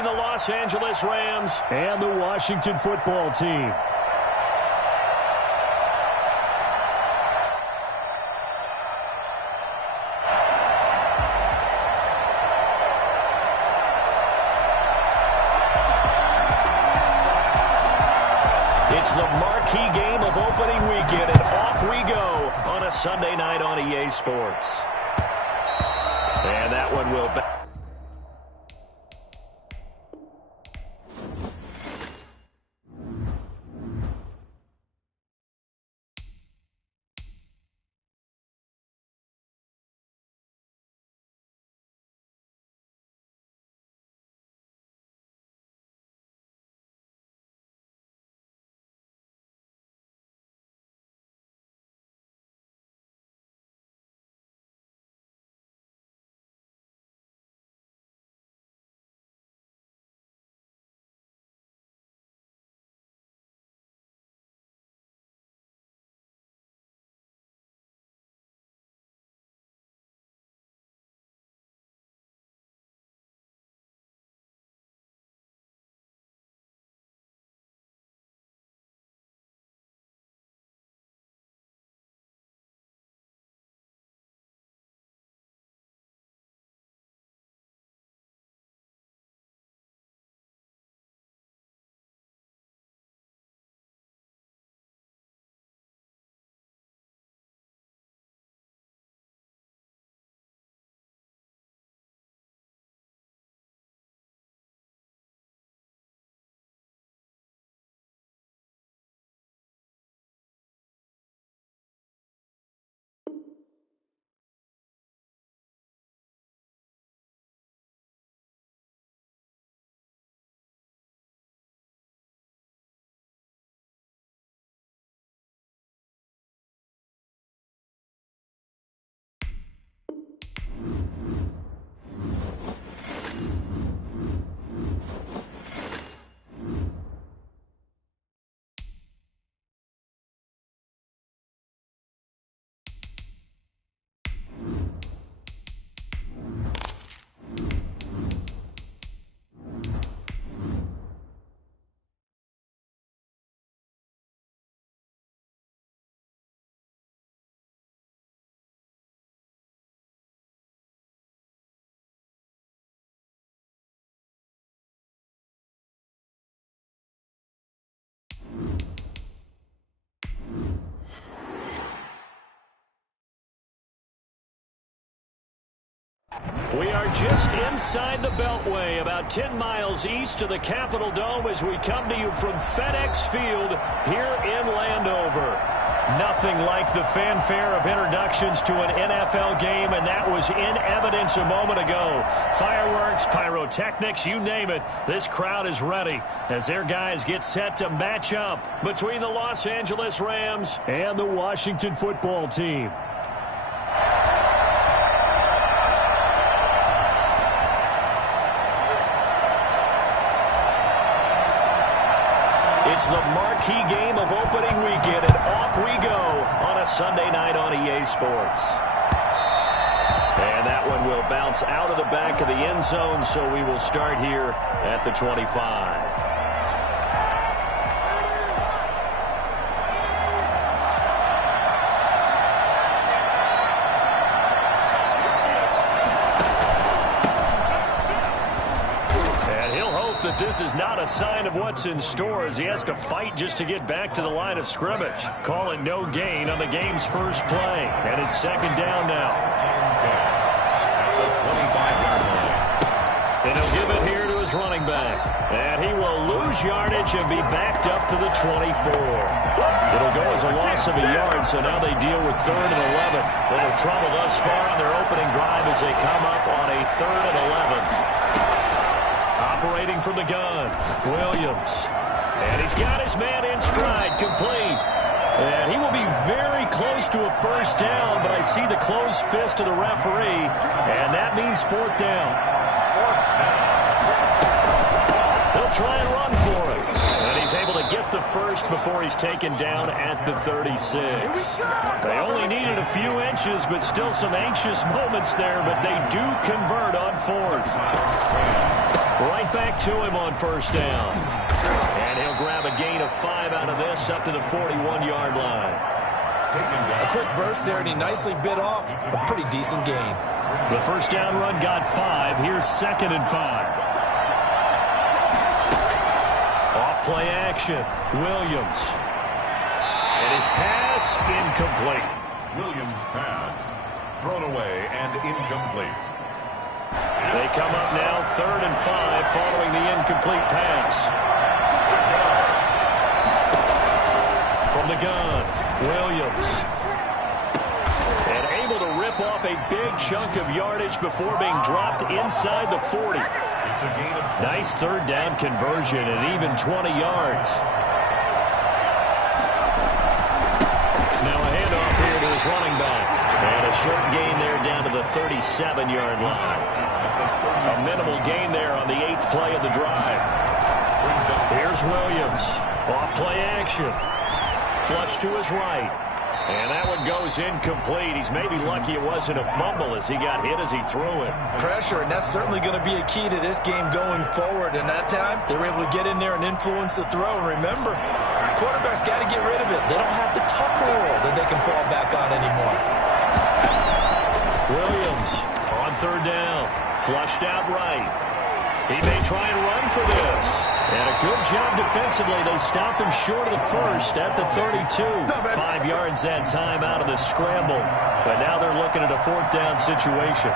between the Los Angeles Rams and the Washington football team. It's the marquee game of opening weekend, and off we go on a Sunday night on EA Sports. And that one will... We are just inside the Beltway, about 10 miles east of the Capitol Dome as we come to you from FedEx Field here in Landover. Nothing like the fanfare of introductions to an NFL game, and that was in evidence a moment ago. Fireworks, pyrotechnics, you name it. This crowd is ready as their guys get set to match up between the Los Angeles Rams and the Washington football team. It's the marquee game of opening weekend, and off we go on a Sunday night on EA Sports. And that one will bounce out of the back of the end zone, so we will start here at the 25. This is not a sign of what's in store as he has to fight just to get back to the line of scrimmage. Calling no gain on the game's first play. And it's second down now. And he'll give it here to his running back. And he will lose yardage and be backed up to the 24. It'll go as a loss of a yard, so now they deal with 3rd and 11. Little trouble thus far on their opening drive as they come up on a 3rd and 11. Operating from the gun, Williams. And he's got his man in stride, complete. And he will be very close to a first down, but I see the closed fist of the referee, and that means 4th down. They'll try and run for it. And he's able to get the first before he's taken down at the 36. They only needed a few inches, but still some anxious moments there, but they do convert on 4th. Right back to him on first down. And he'll grab a gain of 5 out of this up to the 41-yard line. A quick burst there, and he nicely bit off a pretty decent gain. The first down run got 5. Here's 2nd and 5. Off play action. Williams. And his pass incomplete. Williams' pass thrown away and incomplete. They come up now 3rd and 5 following the incomplete pass. From the gun, Williams. And able to rip off a big chunk of yardage before being dropped inside the 40. It's a gain of 20. Nice 3rd down conversion and even 20 yards. Now a handoff here to his running back. And a short gain there down to the 37-yard line. A minimal gain there on the 8th play of the drive. Here's Williams. Off play action. Flush to his right. And that one goes incomplete. He's maybe lucky it wasn't a fumble as he got hit as he threw it. Pressure, and that's certainly going to be a key to this game going forward. And that time, they were able to get in there and influence the throw. And remember, quarterbacks got to get rid of it. They don't have the tuck rule that they can fall back on anymore. Williams on 3rd down. Flushed out right. He may try and run for this. And a good job defensively. They stop him short of the first at the 32. 5 yards that time out of the scramble. But now they're looking at a 4th down situation.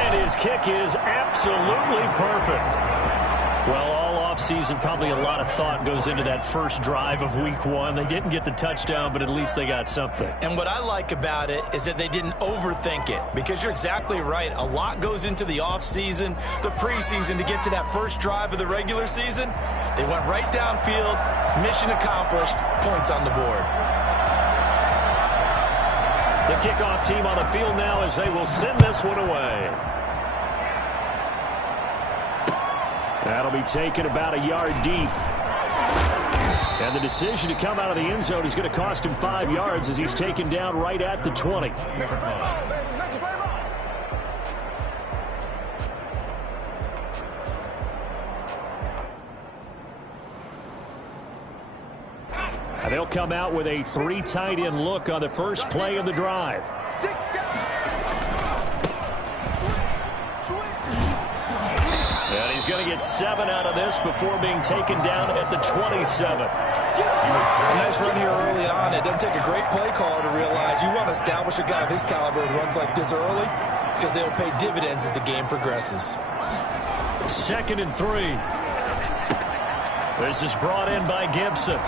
And his kick is absolutely perfect. Well, all offseason, probably a lot of thought goes into that first drive of week 1. They didn't get the touchdown, but at least they got something. And what I like about it is that they didn't overthink it, because you're exactly right. A lot goes into the offseason, the preseason, to get to that first drive of the regular season. They went right downfield, mission accomplished, points on the board. The kickoff team on the field now as they will send this one away. That'll be taken about a yard deep. And the decision to come out of the end zone is going to cost him 5 yards as he's taken down right at the 20. And they'll come out with a 3 tight end look on the first play of the drive. And he's going to get 7 out of this before being taken down at the 27. A nice run here early on. It doesn't take a great play caller to realize you want to establish a guy of his caliber with runs like this early, because they'll pay dividends as the game progresses. 2nd and 3. This is brought in by Gibson.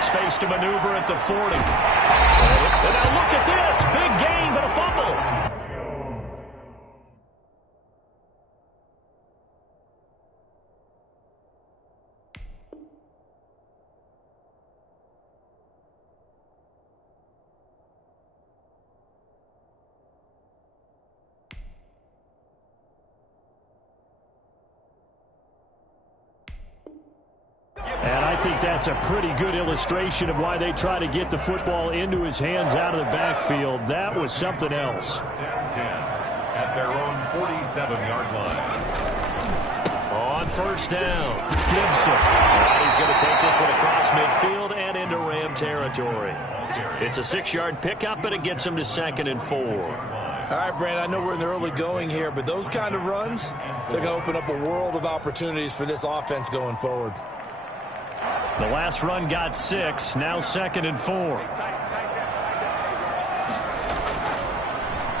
Space to maneuver at the 40. And now look at this. Big gain, but a fumble. And I think that's a pretty good illustration of why they try to get the football into his hands out of the backfield. That was something else. 10 at their own 47-yard line. On first down, Gibson. And he's going to take this one across midfield and into Ram territory. It's a 6-yard pickup, but it gets him to 2nd and 4. All right, Brandon, I know we're in the early going here, but those kind of runs, they're going to open up a world of opportunities for this offense going forward. The last run got 6, now 2nd and 4.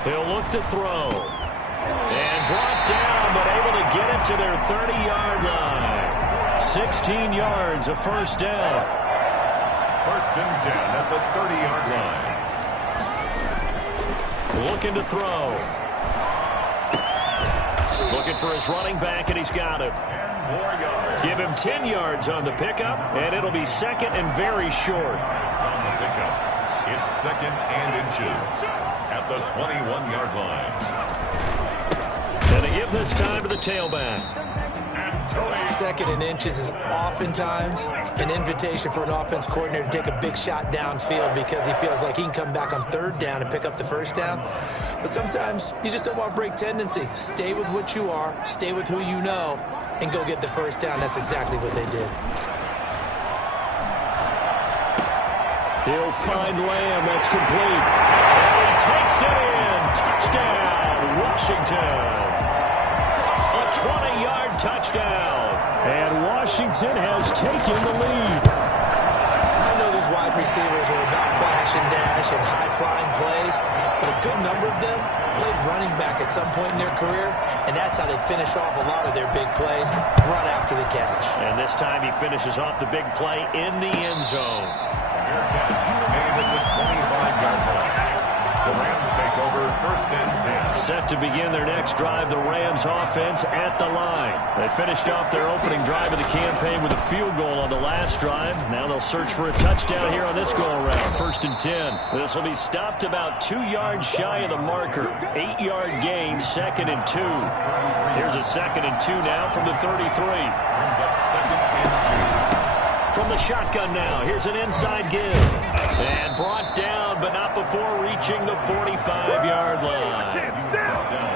He'll look to throw. And brought down, but able to get it to their 30-yard line. 16 yards, a first down. 1st and 10 at the 30-yard line. Looking to throw. Looking for his running back, and he's got it. 10 more yards. Give him 10 yards on the pickup, and it'll be 2nd and very short. On the pickup, it's 2nd and inches at the 21-yard line. And they give this time to the tailback. And Second and inches is oftentimes an invitation for an offense coordinator to take a big shot downfield because he feels like he can come back on third down and pick up the first down. But sometimes you just don't want to break tendency. Stay with what you are, stay with who you know, and go get the first down. That's exactly what they did. He'll find Lamb. That's complete. And he takes it in. Touchdown, Washington. A 20-yard touchdown. And Washington has taken the lead. I know these wide receivers are about flash and dash and high-flying plays, but a good number of them played running back at some point in their career, and that's how they finish off a lot of their big plays, run after the catch. And this time he finishes off the big play in the end zone. Fair catch made at the 25-yard line. The Rams take over first and 10. Set to begin their next drive, the Rams offense at the line. They finished off their opening drive of the campaign with a field goal on the last drive. Now they'll search for a touchdown here on this go-around. First and 10. This will be stopped about 2 yards shy of the marker. 8-yard gain, second and 2. Here's a second and 2 now from the 33. Brings up second and 2. From the shotgun now, here's an inside give. And brought down, but not before reaching the 45-yard line.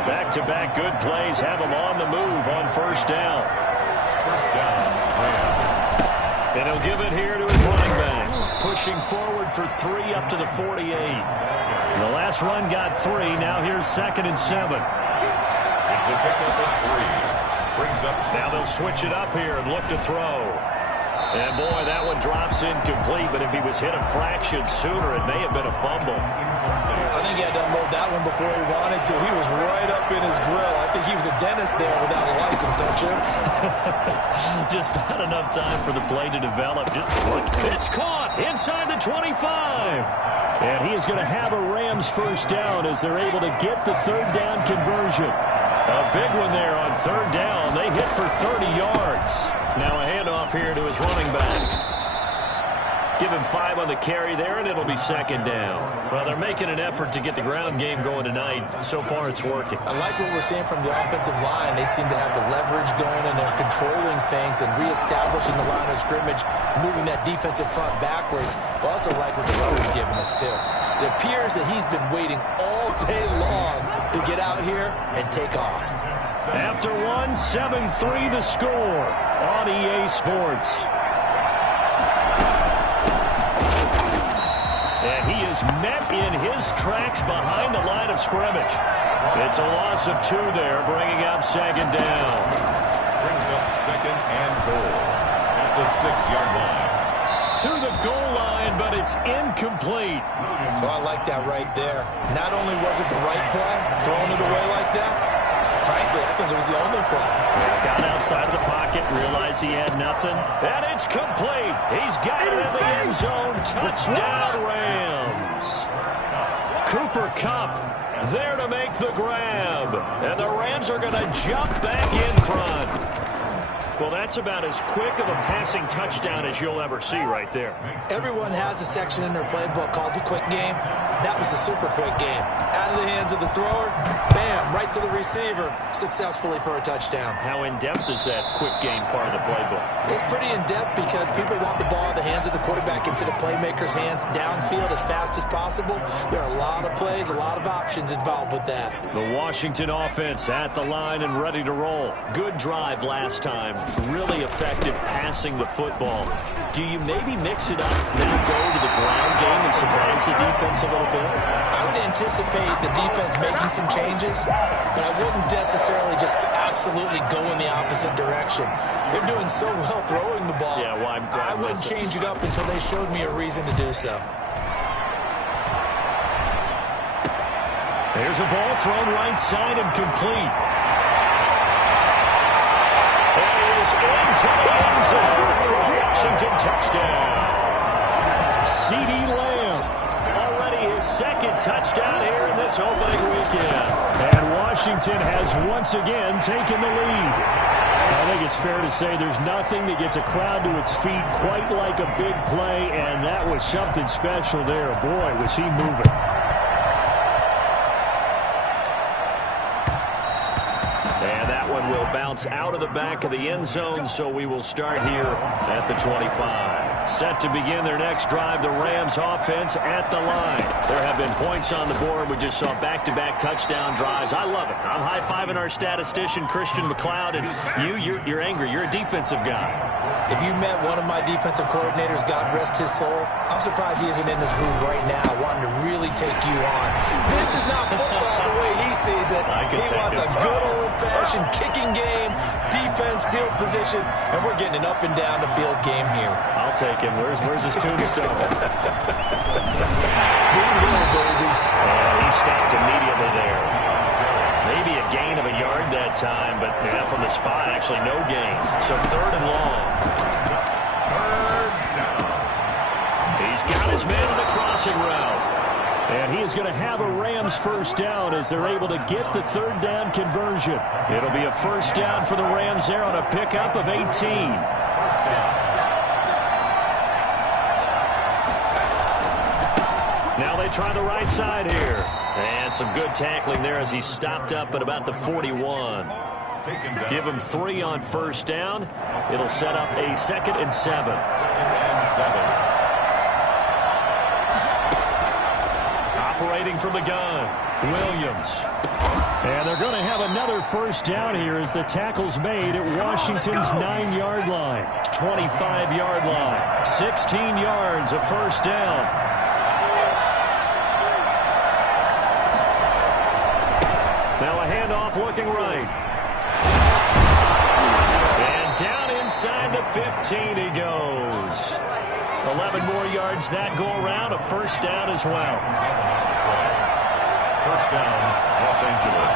Back-to-back good plays have him on the move on first down. First down, Rams. And he'll give it here to his running back. Pushing forward for 3 up to the 48. The last run got 3. Now here's second and 7. It's a pickup of 3. Brings up 7. Now they'll switch it up here and look to throw. And, boy, that one drops incomplete, but if he was hit a fraction sooner, it may have been a fumble. I think he had to unload that one before he wanted to. He was right up in his grill. I think he was a dentist there without a license, don't you? Just not enough time for the play to develop. It's caught inside the 25. And he is going to have a Rams first down as they're able to get the third down conversion. A big one there on third down. They hit for 30 yards. Now a handoff here to his running back. Give him 5 on the carry there, and it'll be second down. Well, they're making an effort to get the ground game going tonight. So far, it's working. I like what we're seeing from the offensive line. They seem to have the leverage going, and they're controlling things and reestablishing the line of scrimmage, moving that defensive front backwards. But I also like what the runner's giving us, too. It appears that he's been waiting all day long to get out here and take off. After 7-3 the score on EA Sports. And he is met in his tracks behind the line of scrimmage. It's a loss of 2 there, bringing up second down. Brings up second and goal at the 6-yard line. To the goal line, but it's incomplete. Well, I like that right there. Not only was it the right play, throwing it away like that, frankly, I think it was the only play. Got outside of the pocket, realized he had nothing. And it's complete. He's got it in the end zone. Touchdown, Rams. Cooper Kupp there to make the grab. And the Rams are going to jump back in front. Well, that's about as quick of a passing touchdown as you'll ever see right there. Everyone has a section in their playbook called the quick game. That was a super quick game. Out of the hands of the thrower, bam, right to the receiver, successfully for a touchdown. How in-depth is that quick game part of the playbook? It's pretty in-depth because people want the ball in the hands of the quarterback into the playmaker's hands downfield as fast as possible. There are a lot of plays, a lot of options involved with that. The Washington offense at the line and ready to roll. Good drive last time. Really effective passing the football. Do you maybe mix it up, now go to the ground game and surprise the defense a little bit? I would anticipate the defense making some changes, but I wouldn't necessarily just absolutely go in the opposite direction. They're doing so well throwing the ball. Yeah, well, I wouldn't change it up until they showed me a reason to do so. There's a ball thrown right side and complete. Into the end zone for a Washington touchdown. CeeDee Lamb, already his second touchdown here in this opening weekend. And Washington has once again taken the lead. I think it's fair to say there's nothing that gets a crowd to its feet quite like a big play, and that was something special there. Boy, was he moving. And that that one will bounce out of the back of the end zone, so we will start here at the 25. Set to begin their next drive, the Rams offense at the line. There have been points on the board. We just saw back-to-back touchdown drives. I love it. I'm high-fiving our statistician, Christian McLeod, and you're angry. You're a defensive guy. If you met one of my defensive coordinators, God rest his soul, I'm surprised he isn't in this booth right now wanting to really take you on. This is not football the way he sees it. He wants a good old-fashioned kicking game, defense, field position, and we're getting an up-and-down-the-field game here. I'll take him. Where's his tombstone? Baby. And he stopped immediately there. Maybe a gain of a yard that time, but yeah, from the spot, actually no gain. So 3rd and long. He's got his man on the crossing route. And he is going to have a Rams first down as they're able to get the 3rd down conversion. It'll be a first down for the Rams there on a pickup of 18. Now they try the right side here. And some good tackling there as he stopped up at about the 41. Give him 3 on first down. It'll set up a 2nd and 7. Operating from the gun, Williams. And they're going to have another first down here as the tackle's made at Washington's 9-yard line. 25-yard line. 16 yards, a first down. Now a handoff looking right. And down inside the 15 he goes. 11 more yards that go around. A first down as well. First down, Los Angeles.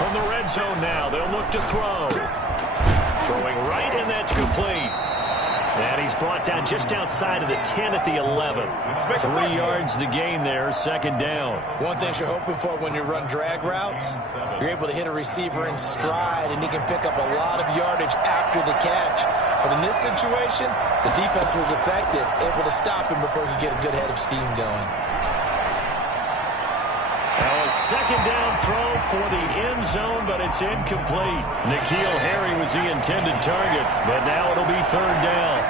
From the red zone now, they'll look to throw. Throwing right, and that's complete. And he's brought down just outside of the 10 at the 11. 3 yards the gain there, 2nd down. One thing you're hoping for when you run drag routes, you're able to hit a receiver in stride, and he can pick up a lot of yardage after the catch. But in this situation, the defense was effective, able to stop him before he could get a good head of steam going. Now a 2nd down throw for the end zone, but it's incomplete. N'Keal Harry was the intended target, but now it'll be 3rd down.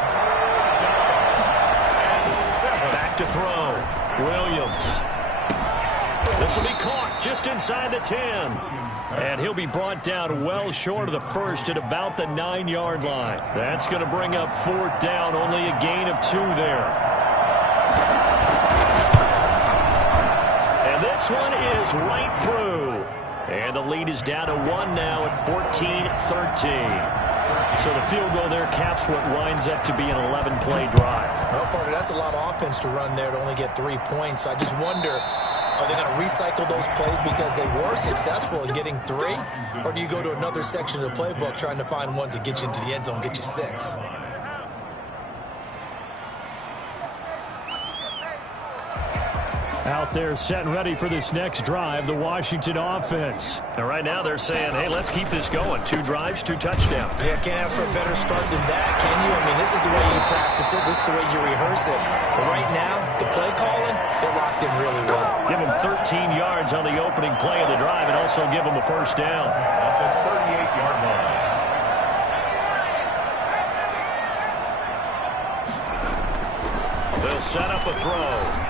Back to throw. Williams. This will be caught just inside the 10. And he'll be brought down well short of the first at about the 9-yard line. That's going to bring up 4th down, only a gain of 2 there. And this one is right through. And the lead is down to 1 now at 14-13. So the field goal there caps what winds up to be an 11-play drive. Well, Parker, that's a lot of offense to run there to only get 3 points. So I just wonder, are they going to recycle those plays because they were successful in getting 3? Or do you go to another section of the playbook trying to find ones that get you into the end zone, get you 6? Out there set and ready for this next drive, the Washington offense. And right now they're saying, hey, let's keep this going. 2 drives, 2 touchdowns. Yeah, can't ask for a better start than that, can you? I mean, this is the way you practice it. This is the way you rehearse it. But right now, the play calling, they're locked in really well. Give them 13 yards on the opening play of the drive and also give them a first down. At the 38-yard line. They'll set up a throw.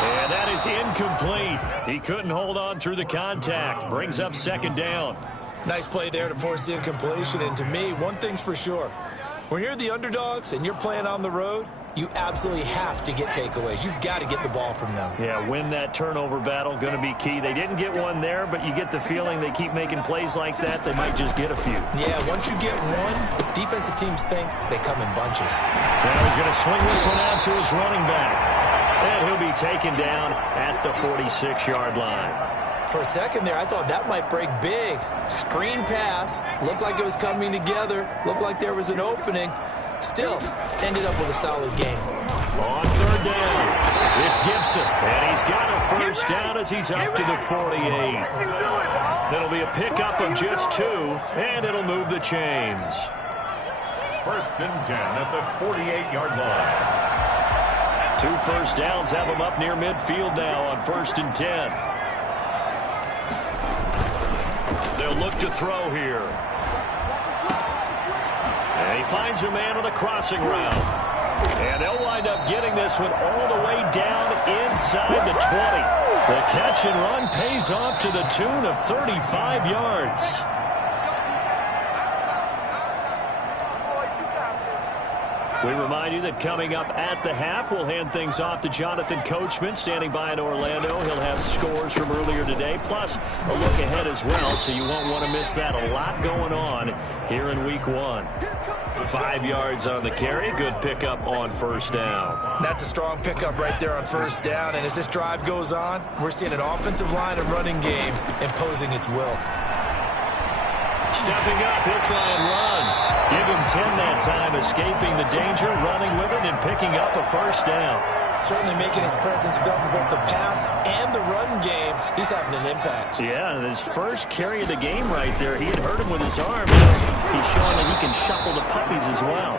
And that is incomplete. He couldn't hold on through the contact. Brings up 2nd down. Nice play there to force the incompletion. And to me, one thing's for sure. When you're the underdogs and you're playing on the road, you absolutely have to get takeaways. You've got to get the ball from them. Yeah, win that turnover battle, going to be key. They didn't get one there, but you get the feeling they keep making plays like that, they might just get a few. Yeah, once you get one, defensive teams think they come in bunches. Now he's going to swing this one out to his running back. And he'll be taken down at the 46-yard line. For a second there, I thought that might break big. Screen pass. Looked like it was coming together. Looked like there was an opening. Still, ended up with a solid game. On 3rd down, it's Gibson. And he's got a first down as he's up to the 48. It'll be a pickup of just 2, and it'll move the chains. 1st and 10 at the 48-yard line. 2 first downs have him up near midfield now on 1st and 10. They'll look to throw here. And he finds a man on a crossing route. And they'll wind up getting this one all the way down inside the 20. The catch and run pays off to the tune of 35 yards. We remind you that coming up at the half, we'll hand things off to Jonathan Coachman, standing by in Orlando. He'll have scores from earlier today, plus a look ahead as well, so you won't want to miss that. A lot going on here in Week 1. 5 yards on the carry. Good pickup on first down. That's a strong pickup right there on first down. And as this drive goes on, we're seeing an offensive line and running game imposing its will. Stepping up, he'll try and run. Give him 10 that time, escaping the danger, running with it, and picking up a first down. Certainly making his presence felt in both the pass and the run game. He's having an impact. Yeah, and his first carry of the game right there, he had hurt him with his arm. He's showing that he can shuffle the puppies as well.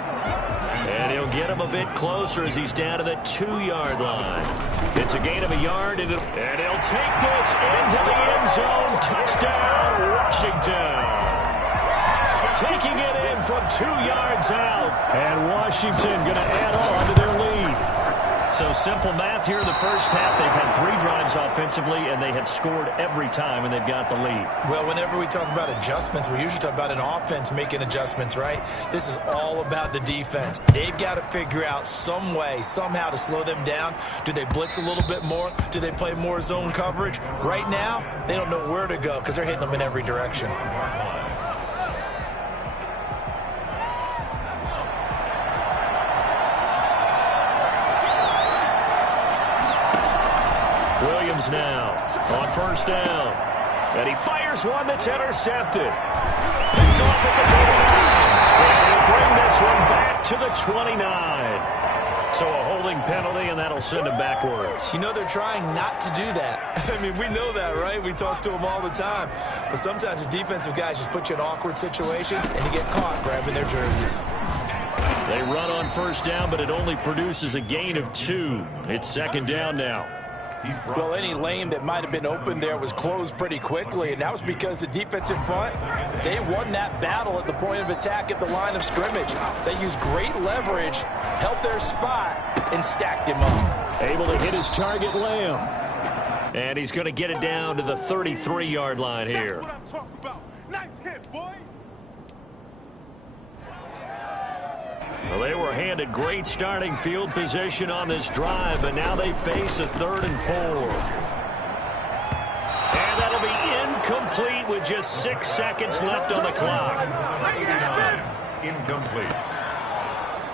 And he'll get him a bit closer as he's down to the 2-yard line. It's a gain of a yard, and he'll take this into the end zone. Touchdown, Washington. Taking it in from 2 yards out. And Washington going to add on to their lead. So simple math here in the first half. They've had 3 drives offensively, and they have scored every time, and they've got the lead. Well, whenever we talk about adjustments, we usually talk about an offense making adjustments, right? This is all about the defense. They've got to figure out some way, somehow to slow them down. Do they blitz a little bit more? Do they play more zone coverage? Right now, they don't know where to go because they're hitting them in every direction. Now on first down, and he fires one that's intercepted. Picked off at the 49, and he'll bring this one back to the 29. So a holding penalty, and that'll send him backwards. You know, they're trying not to do that. I mean, we know that, right? We talk to them all the time. But sometimes the defensive guys just put you in awkward situations, and you get caught grabbing their jerseys. They run on first down, but it only produces a gain of 2. It's second down now. Well, any lane that might have been open there was closed pretty quickly, and that was because the defensive front, they won that battle at the point of attack at the line of scrimmage. They used great leverage, held their spot, and stacked him up. Able to hit his target, Lamb. And he's going to get it down to the 33-yard line here. That's what I'm talking about. Nice hit, boy. Well, they were handed great starting field position on this drive, but now they face a 3rd and 4. And that'll be incomplete with just 6 seconds left on the clock. Incomplete.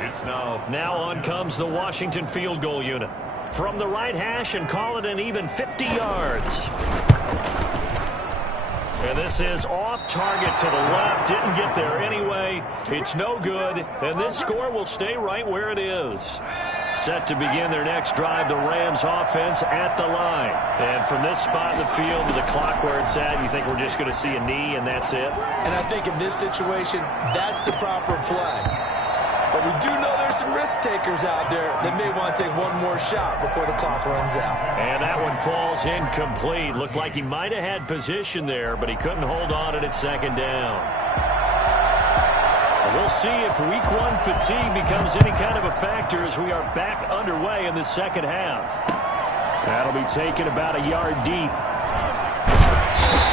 It's Now on comes the Washington field goal unit. From the right hash, and call it an even 50 yards. And this is off target to the left. Didn't get there anyway. It's no good. And this score will stay right where it is. Set to begin their next drive, the Rams offense at the line. And from this spot in the field to the clock where it's at, you think we're just going to see a knee and that's it? And I think in this situation, that's the proper play. But we do know there's some risk takers out there that may want to take one more shot before the clock runs out. And that one falls incomplete. Looked like he might have had position there, but he couldn't hold on at second down. We'll see if Week 1 fatigue becomes any kind of a factor as we are back underway in the second half. That'll be taken about a yard deep.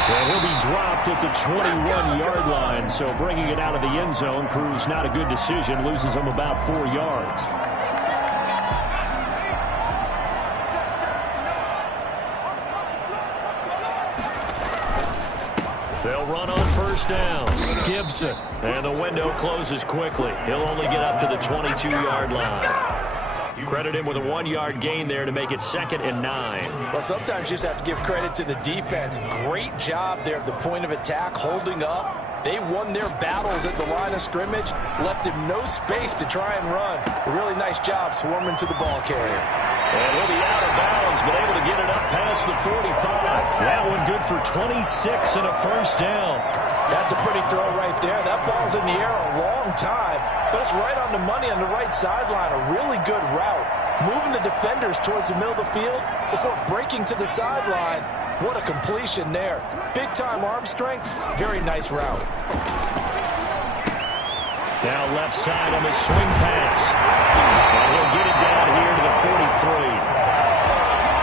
And he'll be dropped at the 21-yard line, so bringing it out of the end zone proves not a good decision, loses him about 4 yards. They'll run on first down. Gibson, and the window closes quickly. He'll only get up to the 22-yard line. Credit him with a 1-yard gain there to make it 2nd and 9. Well, sometimes you just have to give credit to the defense. Great job there at the point of attack, holding up. They won their battles at the line of scrimmage, left him no space to try and run. A really nice job swarming to the ball carrier. And he'll be out of bounds, but able to get it up past the 45. That one good for 26 and a first down. That's a pretty throw right there. That ball's in the air a long time, but it's right on the money on the right sideline. A really good route. Moving the defenders towards the middle of the field before breaking to the sideline What a completion there. Big-time arm strength. Very nice route. Now left side on the swing pass. And he'll get it down here to the 43.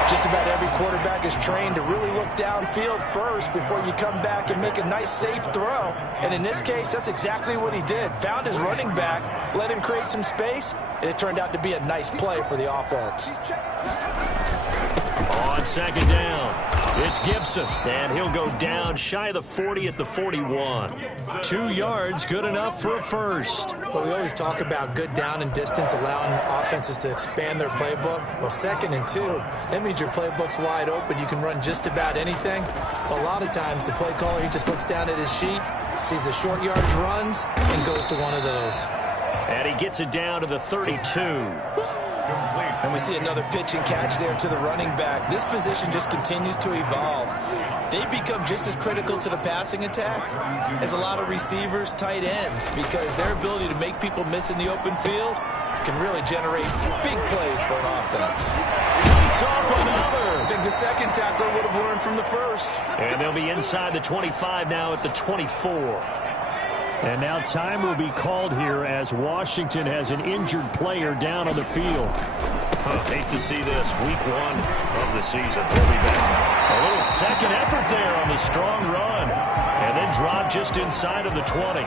Just about every quarterback is trained to really look downfield first before you come back and make a nice, safe throw. And in this case, that's exactly what he did. Found his running back, let him create some space, and it turned out to be a nice play for the offense. On second down, it's Gibson, and he'll go down shy of the 40 at the 41. 2 yards, good enough for a first. But we always talk about good down and distance, allowing offenses to expand their playbook. Well, 2nd and 2, that means your playbook's wide open. You can run just about anything. A lot of times, the play caller, he just looks down at his sheet, sees the short yardage runs, and goes to one of those. And he gets it down to the 32. And we see another pitch and catch there to the running back. This position just continues to evolve. They become just as critical to the passing attack as a lot of receivers, tight ends, because their ability to make people miss in the open field can really generate big plays for an offense. Fights off another. I think the second tackler would have learned from the first. And they'll be inside the 25 now at the 24. And now time will be called here as Washington has an injured player down on the field. Hate to see this. Week 1 of the season. We'll be back. A little second effort there on the strong run. And then drop just inside of the 20.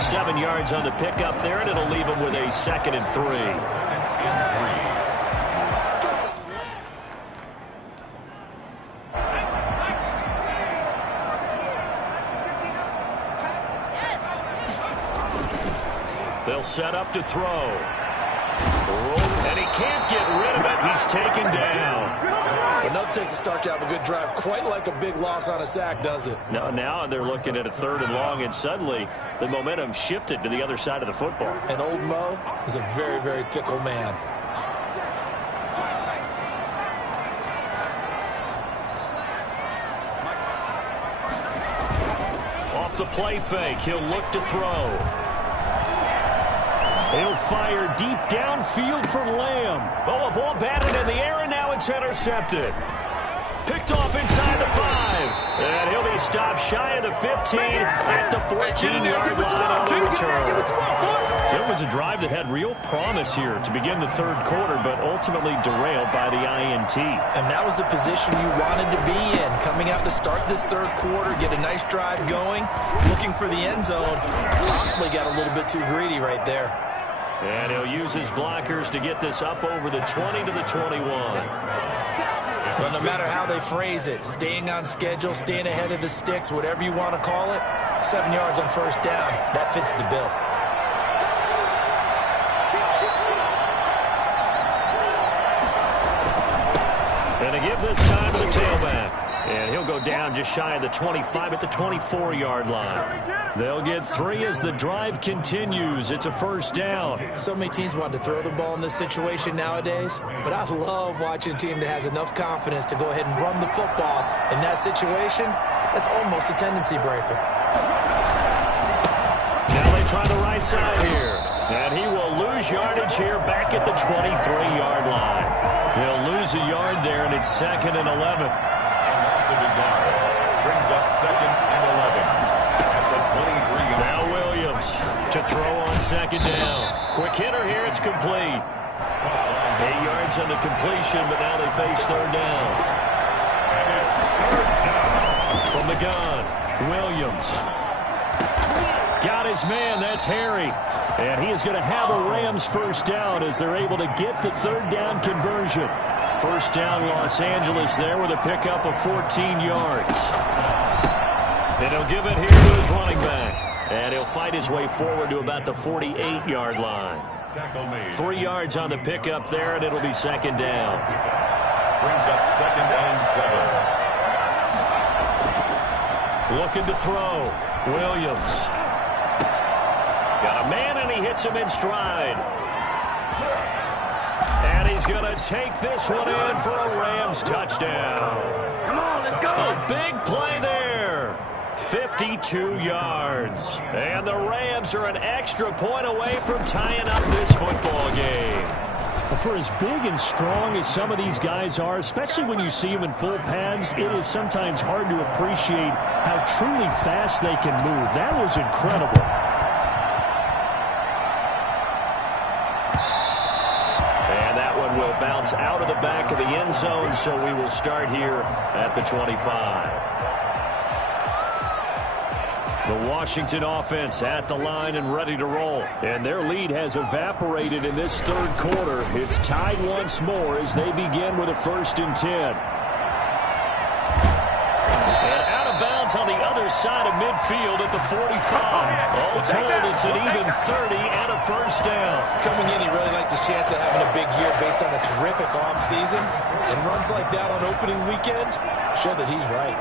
7 yards on the pickup there, and it'll leave him with a 2nd and 3. They'll set up to throw. And he can't get rid of it. He's taken down. But nothing takes a start to have a good drive quite like a big loss on a sack, does it? No, now they're looking at a 3rd and long, and suddenly the momentum shifted to the other side of the football. And old Mo is a very, very fickle man. Off the play fake, he'll look to throw. He'll fire deep downfield for Lamb. Oh, a ball batted in the air, and now it's intercepted. Picked off inside the 5. And he'll be stopped shy of the 15 at the 14-yard line on the return. So it was a drive that had real promise here to begin the 3rd quarter, but ultimately derailed by the INT. And that was the position you wanted to be in. Coming out to start this 3rd quarter, get a nice drive going, looking for the end zone. Possibly got a little bit too greedy right there. And he'll use his blockers to get this up over the 20 to the 21. So no matter how they phrase it, staying on schedule, staying ahead of the sticks, whatever you want to call it, 7 yards on first down, that fits the bill. And to give this time to the tailback. And he'll go down just shy of the 25 at the 24-yard line. They'll get 3 as the drive continues. It's a first down. So many teams want to throw the ball in this situation nowadays, but I love watching a team that has enough confidence to go ahead and run the football. In that situation, that's almost a tendency breaker. Now they try the right side here. And he will lose yardage here back at the 23-yard line. He'll lose a yard there, and it's 2nd and 11. Brings up 2nd and 11 at the 23. Now Williams to throw on 2nd down. Quick hitter here, it's complete. 8 yards on the completion, but now they face 3rd down. From the gun, Williams. Got his man, that's Harry. And he is going to have a Rams first down as they're able to get the 3rd down conversion. First down, Los Angeles there with a pickup of 14 yards. And he'll give it here to his running back. And he'll fight his way forward to about the 48-yard line. 3 yards on the pickup there, and it'll be 2nd down. Brings up 2nd and 7. Looking to throw. Williams. Got a man, and he hits him in stride. And he's going to take this one in for a Rams touchdown. Come on, let's go. A big play there. 52 yards. And the Rams are an extra point away from tying up this football game. For as big and strong as some of these guys are, especially when you see them in full pads, it is sometimes hard to appreciate how truly fast they can move. That was incredible. And that one will bounce out of the back of the end zone, so we will start here at the 25. The Washington offense at the line and ready to roll. And their lead has evaporated in this third quarter. It's tied once more as they begin with a 1st and 10. And out of bounds on the other side of midfield at the 45. All told, it's an even 30 and a 1st down. Coming in, he really liked his chance of having a big year based on a terrific offseason. And runs like that on opening weekend show that he's right.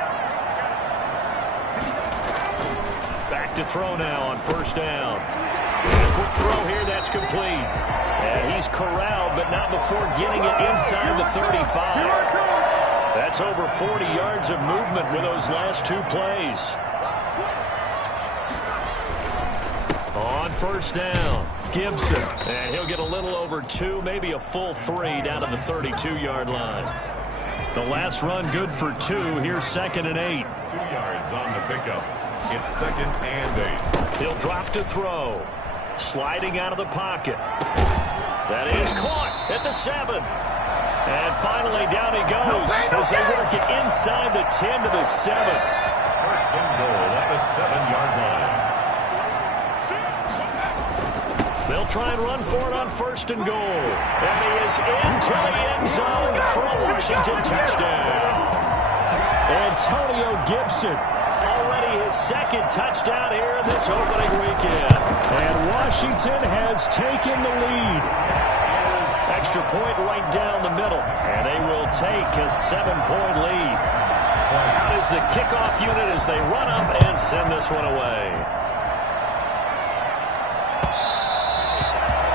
To throw now on 1st down. A quick throw here, that's complete. And he's corralled, but not before getting it inside the 35. That's over 40 yards of movement with those last 2 plays. On 1st down, Gibson. And he'll get a little over 2, maybe a full 3 down to the 32-yard line. The last run good for 2. Here's 2nd and 8. 2 yards on the pickup. It's 2nd and 8. He'll drop to throw. Sliding out of the pocket. That is caught at the 7. And finally down he goes as they work it inside the 10 to the 7. 1st and goal at the 7-yard line. They'll try and run for it on 1st and goal. And he is into the end zone for a Washington touchdown. Antonio Gibson. Already his 2nd touchdown here in this opening weekend. And Washington has taken the lead. Extra point right down the middle. And they will take a 7-point lead. Out is the kickoff unit as they run up and send this one away.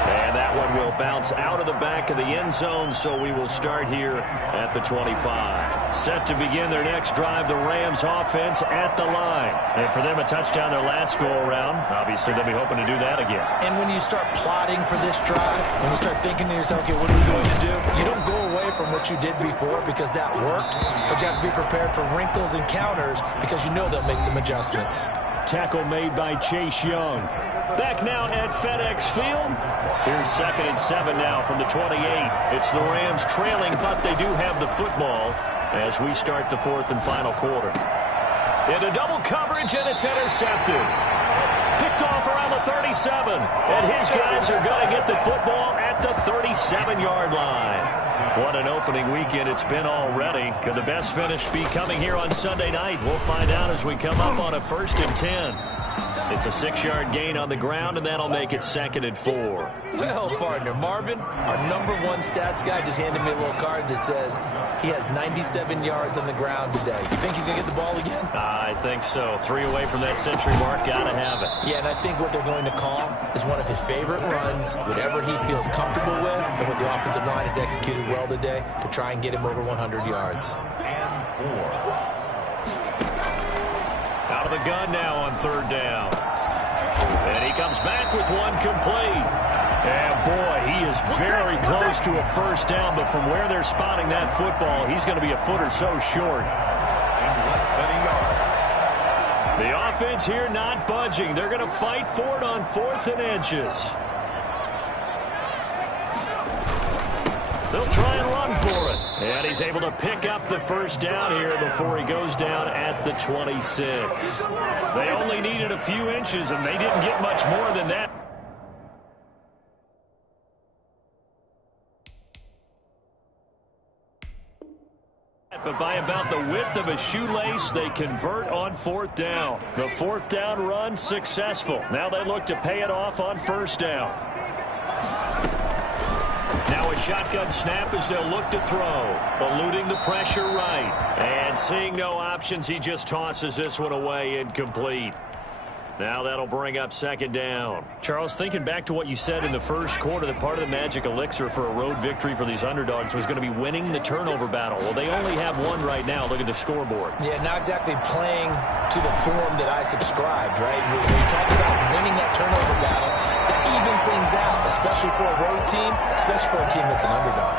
And that one will bounce out of the back of the end zone, so we will start here at the 25. Set to begin their next drive, the Rams offense at the line. And for them, a touchdown their last go-around. Obviously, they'll be hoping to do that again. And when you start plotting for this drive, when you start thinking to yourself, okay, what are we going to do? You don't go away from what you did before because that worked, but you have to be prepared for wrinkles and counters because you know they'll make some adjustments. Tackle made by Chase Young. Back now at FedEx Field. Here's 2nd and 7 now from the 28. It's the Rams trailing, but they do have the football as we start the 4th and final quarter. Into double coverage, and it's intercepted. Picked off around the 37. And his guys are going to get the football at the 37-yard line. What an opening weekend it's been already. Could the best finish be coming here on Sunday night? We'll find out as we come up on a 1st and 10. It's a 6-yard gain on the ground, and that'll make it 2nd and 4. Well, partner, Marvin, our #1 stats guy just handed me a little card that says he has 97 yards on the ground today. You think he's going to get the ball again? I think so. 3 away from that century mark. Got to have it. Yeah, and I think what they're going to call is one of his favorite runs, whatever he feels comfortable with, and what the offensive line has executed well today to try and get him over 100 yards. And 4. Out of the gun now on 3rd down. And he comes back with one complete. And boy, he is very close to a 1st down, but from where they're spotting that football, he's going to be a foot or so short. In less than a yard. The offense here not budging. They're going to fight for it on 4th and inches. They'll try and run for it. And he's able to pick up the 1st down here before he goes down at the 26. They only needed a few inches, and they didn't get much more than that. But by about the width of a shoelace, they convert on 4th down. The 4th down run successful. Now they look to pay it off on 1st down. Now a shotgun snap as they'll look to throw. Eluding the pressure right. And seeing no options, he just tosses this one away incomplete. Now that'll bring up 2nd down. Charles, thinking back to what you said in the first quarter, that part of the magic elixir for a road victory for these underdogs was going to be winning the turnover battle. Well, they only have one right now. Look at the scoreboard. Yeah, not exactly playing to the form that I subscribed, right? When you talk about winning that turnover battle, that evens things out, especially for a road team, especially for a team that's an underdog.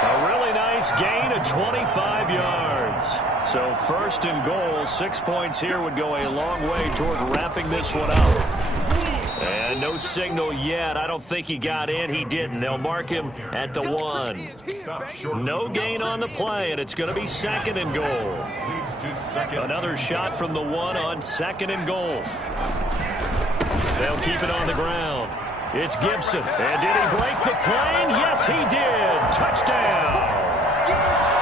A really nice gain of 25 yards. So first and goal, 6 points here would go a long way toward wrapping this one up. And no signal yet. I don't think he got in. He didn't. They'll mark him at the 1. No gain on the play, and it's going to be second and goal. Another shot from the 1 on second and goal. They'll keep it on the ground. It's Gibson. And did he break the plane? Yes, he did. Touchdown.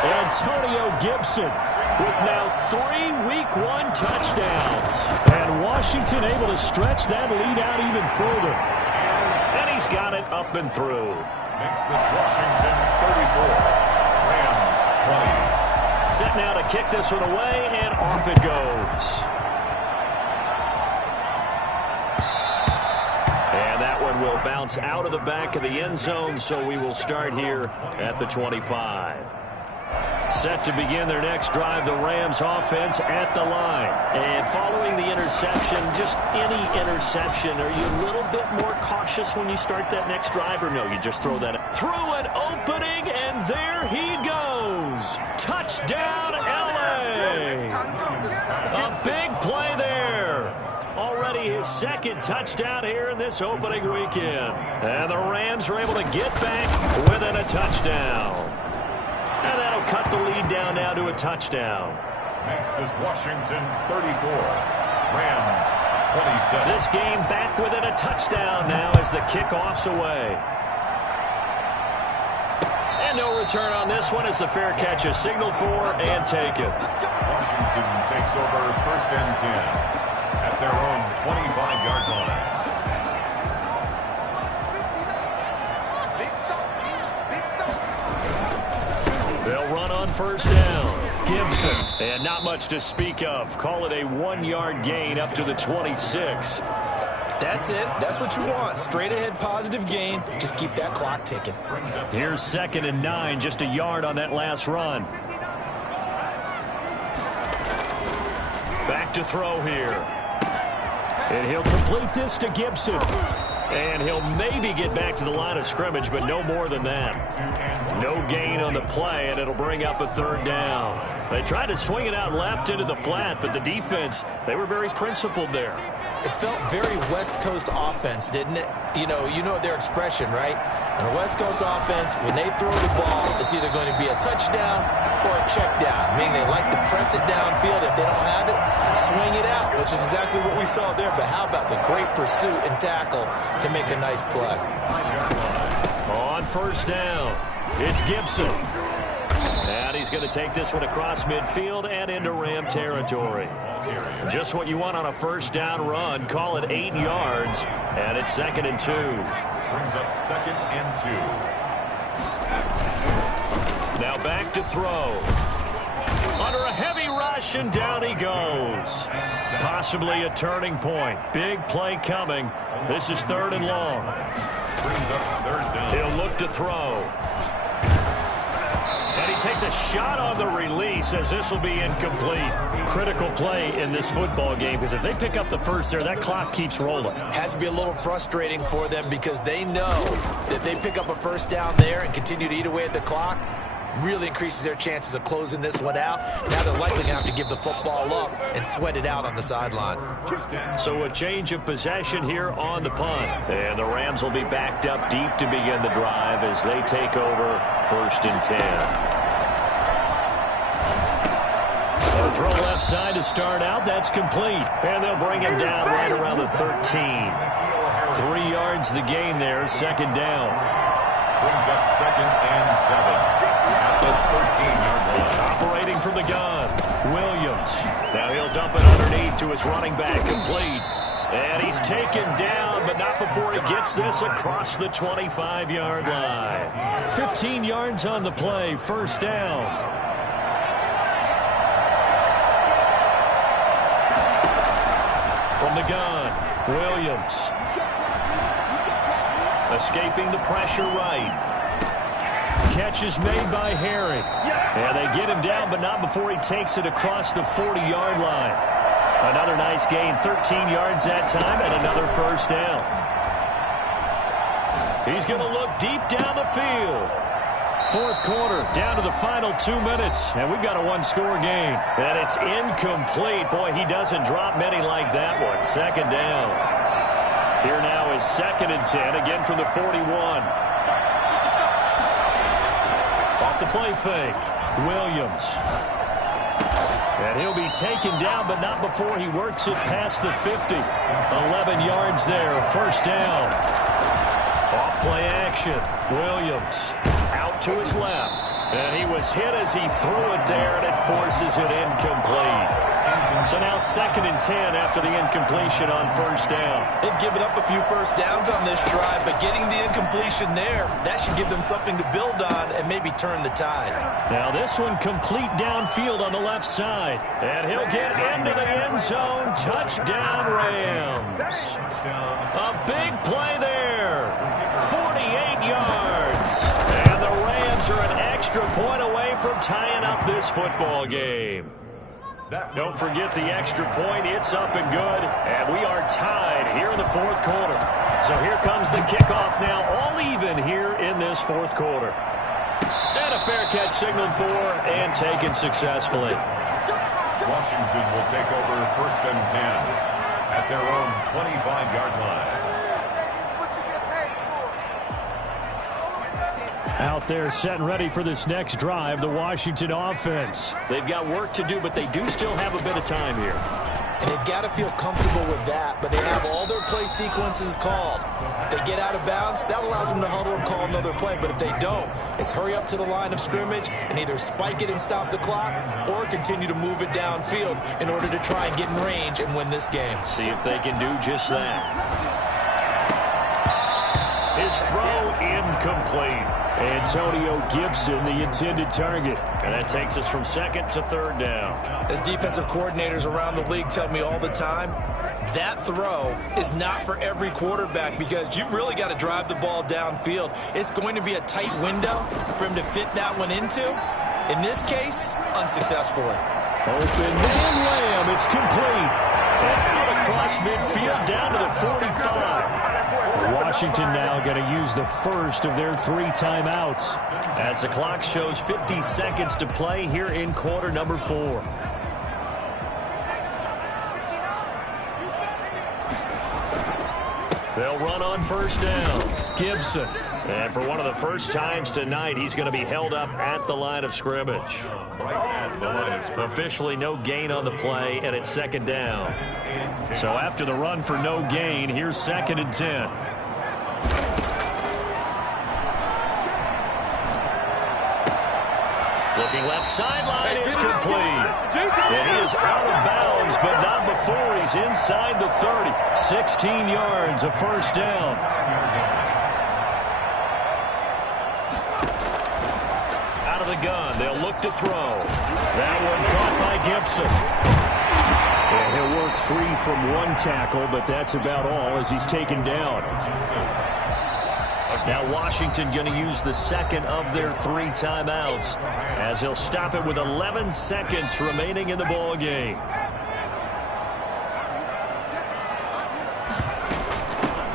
Antonio Gibson with now 3 Week 1 touchdowns. And Washington able to stretch that lead out even further. And he's got it up and through. Makes this Washington 34. Rams 20. Set now to kick this one away, and off it goes. And that one will bounce out of the back of the end zone, so we will start here at the 25. Set to begin their next drive, the Rams offense at the line. And following the interception, just any interception, are you a little bit more cautious when you start that next drive, or no, you just throw that through an opening, and there he goes. Touchdown, LA. A big play there. Already his second touchdown here in this opening weekend. And the Rams are able to get back within a touchdown. And that'll cut the lead down now to a touchdown. Makes this Washington 34. Rams 27. This game back within a touchdown now as the kickoff's away. And no return on this one as the fair catch is signaled for and taken. Washington takes over first and 10 at their own 25-yard line. They'll run on first down. Gibson. And not much to speak of. Call it a 1-yard gain up to the 26. That's it. That's what you want. Straight ahead positive gain. Just keep that clock ticking. Here's second and 9. Just a yard on that last run. Back to throw here. And he'll complete this to Gibson. And he'll maybe get back to the line of scrimmage, but no more than that. No gain on the play, and it'll bring up a third down. They tried to swing it out left into the flat, but the defense, they were very principled there. It felt very West Coast offense, didn't it? You know their expression, right? In a West Coast offense, when they throw the ball, it's either going to be a touchdown or a check down, meaning they like to press it downfield. If they don't have it, swing it out, which is exactly what we saw there. But how about the great pursuit and tackle to make a nice play? On first down, it's Gibson. And he's going to take this one across midfield and into Ram territory. Just what you want on a first down run. Call it 8 yards, and it's second and 2. Brings up second and 2. Now back to throw. Under a heavy rush, and down he goes. Possibly a turning point. Big play coming. This is third and long. Brings up third down. He'll look to throw. And he takes a shot on the release as this will be incomplete. Critical play in this football game because if they pick up the first there, that clock keeps rolling. Has to be a little frustrating for them because they know that they pick up a first down there and continue to eat away at the clock. Really increases their chances of closing this one out. Now they're likely going to have to give the football up and sweat it out on the sideline. So a change of possession here on the punt. And the Rams will be backed up deep to begin the drive as they take over first and 10. A throw left side to start out. That's complete. And they'll bring him down right around the 13. 3 yards the gain there, second down. Brings up second and 7. At the 13-yard line. Operating from the gun, Williams. Now he'll dump it underneath to his running back, complete. And he's taken down, but not before he gets this across the 25-yard line. 15 yards on the play, first down. From the gun, Williams. Escaping the pressure right. Catch is made by Herring. And they get him down, but not before he takes it across the 40-yard line. Another nice gain, 13 yards that time, and another first down. He's going to look deep down the field. Fourth quarter, down to the final 2 minutes, and we've got a one-score game. And it's incomplete. Boy, he doesn't drop many like that one. Second down. Here now is 2nd and 10, again from the 41. Off the play fake, Williams. And he'll be taken down, but not before he works it past the 50. 11 yards there, first down. Off play action, Williams out to his left. And he was hit as he threw it there, and it forces it incomplete. So now 2nd and 10 after the incompletion on first down. They've given up a few first downs on this drive, but getting the incompletion there, that should give them something to build on and maybe turn the tide. Now this one complete downfield on the left side. And he'll get into the end zone. Touchdown, Rams. A big play there. 48 yards. And the Rams are an extra point away from tying up this football game. Don't forget the extra point. It's up and good. And we are tied here in the fourth quarter. So here comes the kickoff now, all even here in this fourth quarter. And a fair catch signaled for and taken successfully. Washington will take over 1st and 10 at their own 25-yard line. Out there set and ready for this next drive, the Washington offense. They've got work to do, but they do still have a bit of time here. And they've got to feel comfortable with that, but they have all their play sequences called. If they get out of bounds, that allows them to huddle and call another play. But if they don't, it's hurry up to the line of scrimmage and either spike it and stop the clock or continue to move it downfield in order to try and get in range and win this game. See if they can do just that. His throw incomplete. Antonio Gibson, the intended target. And that takes us from 2nd to 3rd down. As defensive coordinators around the league tell me all the time, that throw is not for every quarterback because you've really got to drive the ball downfield. It's going to be a tight window for him to fit that one into. In this case, unsuccessfully. Open man Lamb, it's complete. And out across midfield down to the 45. Washington now going to use the first of their 3 timeouts as the clock shows 50 seconds to play here in quarter number 4. They'll run on first down. Gibson. And for one of the first times tonight, he's going to be held up at the line of scrimmage. Officially no gain on the play, and it's 2nd down. So after the run for no gain, here's 2nd and 10. Looking left sideline, it's complete. And he is out of bounds, but not before he's inside the 30. 16 yards, a first down. Out of the gun, they'll look to throw. That one caught by Gibson. And he'll work free from one tackle, but that's about all as he's taken down. Now Washington going to use the 2nd of their 3 timeouts as he'll stop it with 11 seconds remaining in the ball game.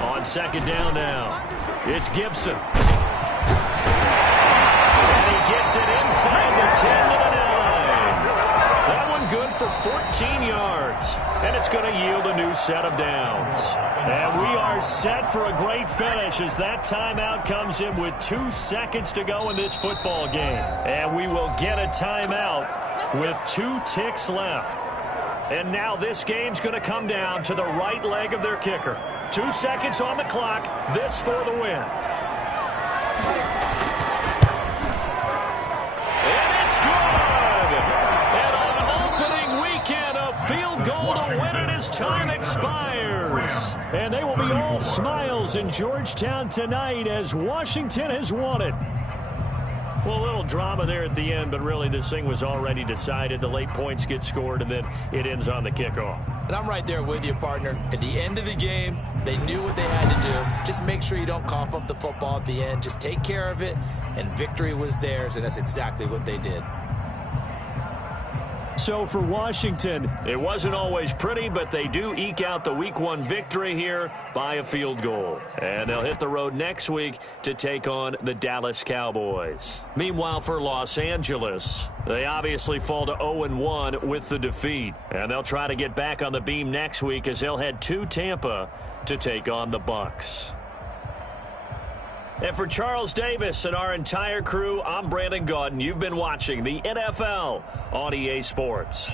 On 2nd down now, it's Gibson. And he gets it inside the 10 to the 9. That one good for 14 yards. And it's going to yield a new set of downs. And we are set for a great finish as that timeout comes in with 2 seconds to go in this football game. And we will get a timeout with 2 ticks left. And now this game's going to come down to the right leg of their kicker. 2 seconds on the clock. This for the win. And it's good! And on opening weekend, a field goal to win it as time expires. And they will be all smiles in Georgetown tonight as Washington has won it. Well, a little drama there at the end, but really this thing was already decided. The late points get scored, and then it ends on the kickoff. And I'm right there with you, partner. At the end of the game, they knew what they had to do. Just make sure you don't cough up the football at the end. Just take care of it, and victory was theirs, and that's exactly what they did. So for Washington, it wasn't always pretty, but they do eke out the Week 1 victory here by a field goal. And they'll hit the road next week to take on the Dallas Cowboys. Meanwhile, for Los Angeles, they obviously fall to 0-1 with the defeat. And they'll try to get back on the beam next week as they'll head to Tampa to take on the Bucs. And for Charles Davis and our entire crew, I'm Brandon Gaudin. You've been watching the NFL on EA Sports.